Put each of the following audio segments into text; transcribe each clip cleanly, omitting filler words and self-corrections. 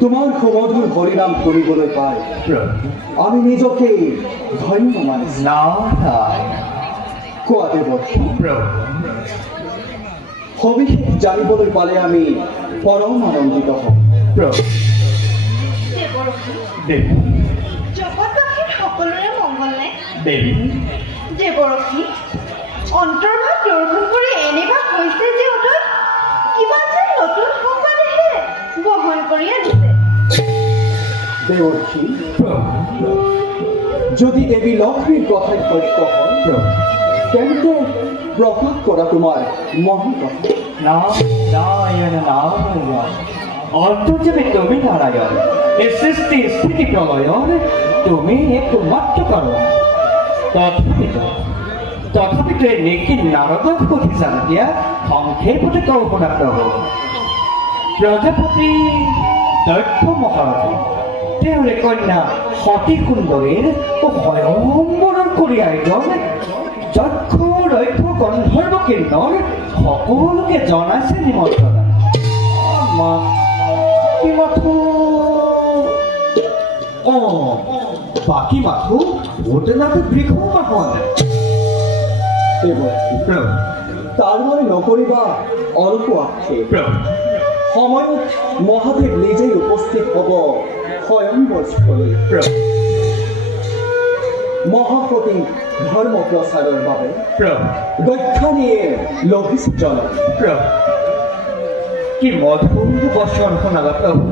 তোমাৰ সুমধুৰ হৰিনাম শুনিবলৈ পাই আমি নিজকে ধন্য মানিছো। কোৱা দেৱকী, সবিশেষ জানিবলৈ পালে আমি পৰম আনন্দিত হ'ম। জগতবাসীৰ সকলোৰে মংগল নে? দেৱী দেৱৰক্ষী অন্তৰ্ভাগ দৰ্শন কৰি এনেবাক হৈছে যে অতত কিবা যেন নতুন সংবাদেহে বহন কৰি আনিছে। দেৱকী, যদি দেৱী লক্ষ্মীৰ কথাই সত্য হয় তেন্তে প্ৰকাশ কৰা তোমাৰ মহাকথা। নারায়ণ নারায়ণ অন্তর্যামী তুমি নারায়ণ এ সৃষ্টি স্থিতি প্রলয়ন তুমি একমাত্র কারণ। তথাপিতো নেকি নারদক সুধিছা এতিয়া সংক্ষেপতে কল্পনা প্ৰভু। প্ৰজাপতি দক্ষ মহাৰথী তেওঁৰে কন্যা সতী সুন্দৰীৰ স্বয়ম্বৰৰ কৰি আয়োজন যক্ষ দক্ষ গন্ধৰ্ব কীৰ্তন সকলোকে জনাইছে নিমন্ত্ৰণা। বাকী মাথো ঘটনাটো বৃহৎ মাহন। দেৱকী, তাৰলৈ নকৰিবা অলপো আক্ষেপ। সময়ত মহাদেৱ নিজেই উপস্থিত হ'ব স্বয়ম্বৰস্থলী। মহাসতী ধৰ্ম প্ৰচাৰৰ বাবে দক্ষিণীয়ে লভিছে জনক। কি মধুৰ বচন শোনালা প্ৰভু,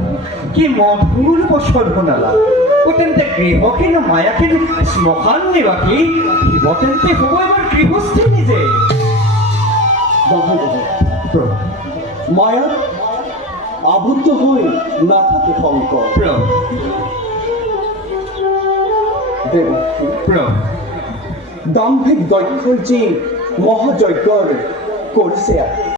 কি মধুৰ বচন শোনালা। তেন্তে গৃহহীন মায়াহীন শ্মশান নিবাসী শিৱতেন্তে হ'ব এবাৰ গৃহস্থী নিজে। মায়াত আবদ্ধ হৈ নাথাকে শংকৰ। দেৱকী, দাম্ভিক দক্ষৰ যি মহাযজ্ঞৰ কৰিছে